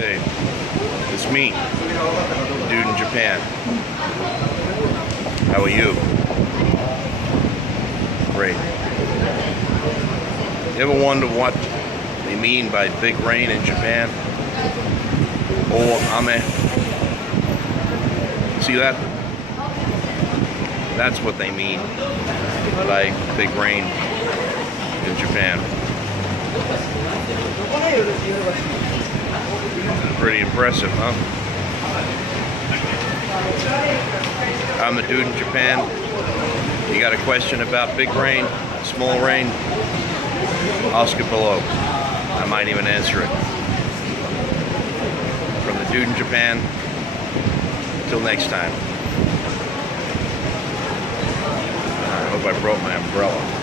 Hey, it's me, dude in Japan. How are you? Great. You ever wonder what they mean by big rain in Japan? Or ame? See that? That's what they mean by big rain in Japan. Pretty impressive, huh? I'm the dude in Japan. You got a question about big rain, small rain? Ask it below. I might even answer it. From the dude in Japan, till next time. I hope I brought my umbrella.